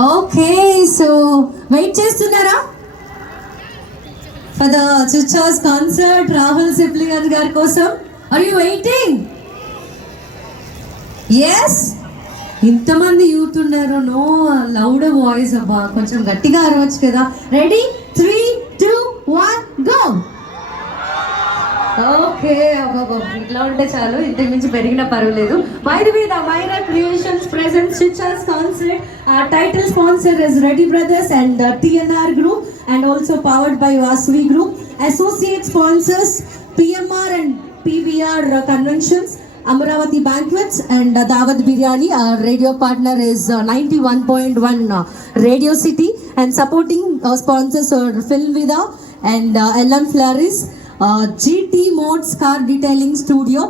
Okay, so wait చేస్తున్నారా for the Chichas concert Rahul Sipligunj గారి కోసం? Are you waiting? ఎస్, ఇంతమంది యూత్ ఉన్నారు. నో లౌడ్ వాయిస్ అబ్బా, కొంచెం గట్టిగా అరవచ్చు కదా. రెడీ, 3, 2, 1 గో. ఓకే, అబ్బా ఇట్లా ఉంటే చాలు, ఇంతకు మించి పెరిగినా పర్వాలేదు. By the way, the Maira creations presents Chichas concert. Title sponsor is Reddy Brothers and TNR Group, and also powered by Vasvi Group. Associate sponsors PMR and PVR Conventions, Amaravati Banquets, and Dawat Biryani. Our radio partner is 91.1 Radio City, and supporting sponsors are Filmvida and LM Flaris, GT Modes Car Detailing Studio.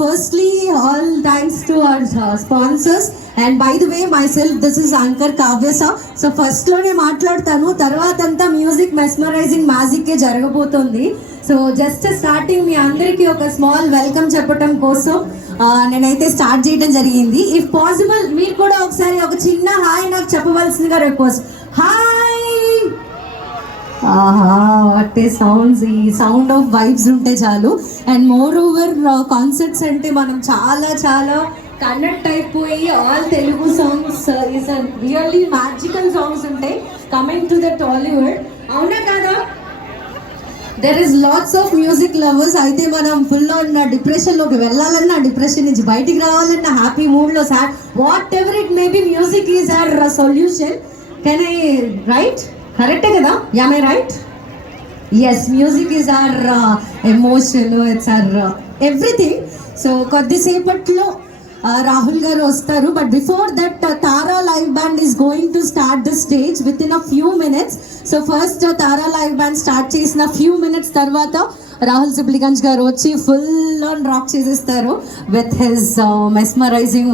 Firstly, all thanks to our sponsors. And by the way, myself, this is Anchor Kavyasa. So first లోనే మాట్లాడతాను, తర్వాత అంతా music mesmerising మ్యాజిక్కే జరగబోతుంది. So just starting మీ అందరికీ ఒక small welcome చెప్పడం కోసం నేనైతే స్టార్ట్ చేయడం జరిగింది. ఇఫ్ పాసిబుల్ మీరు కూడా ఒకసారి ఒక చిన్న హాయ్ నాకు చెప్పవలసిందిగా request. Hi! What a sounds! ఈ సౌండ్ ఆఫ్ వైబ్స్ ఉంటే చాలు. అండ్ మోర్ ఓవర్ కాన్సర్ట్స్ అంటే మనం చాలా చాలా కనెక్ట్ అయిపోయి ఆల్ Telugu songs is really magical songs ఉంటాయి కమింగ్ టు ద టాలీవుడ్. అవునా కదా? There is lots of music lovers. అయితే మనం ఫుల్లో ఉన్న డిప్రెషన్లోకి వెళ్ళాలన్నా, డిప్రెషన్ నుంచి బయటికి రావాలన్నా, హ్యాపీ మూడ్లో sad whatever it may be, music is our solution. Can I right? కరెక్టే కదా? Am I right? Yes, music is our emotion, it's our everything. So కొద్దిసేపట్లో రాహుల్ గారు వస్తారు. But before that Tara live band is going to start the stage within a few minutes. So first Tara live band start చేసిన few minutes తర్వాత రాహుల్ సిప్లిగంజ్ గారు వచ్చి full on rock చేసేస్తారు with his mesmerising